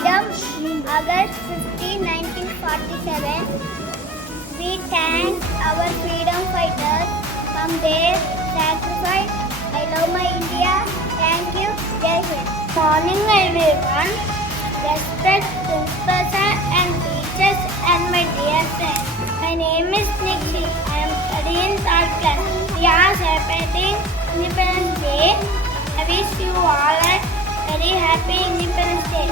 freedom, August 15, 1947. We thank our freedom fighters from their sacrifice. I love my India. Thank you. Jai Hind. Morning everyone. Respect principals and teachers and my dear friends. My name is Nikki. I am studying third class. We are celebrating Independence Day. I wish you all a very happy Independence Day.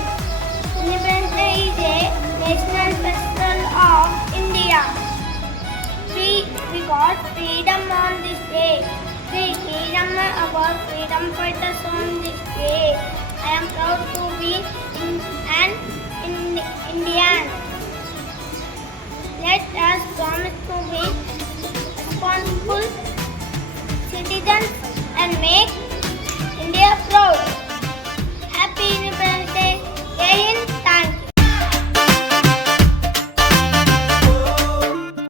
Independence Day is a national festival of India. We got freedom on this day. We freedom our freedom fighters on this day. I am proud to be an Indian. Let us promise to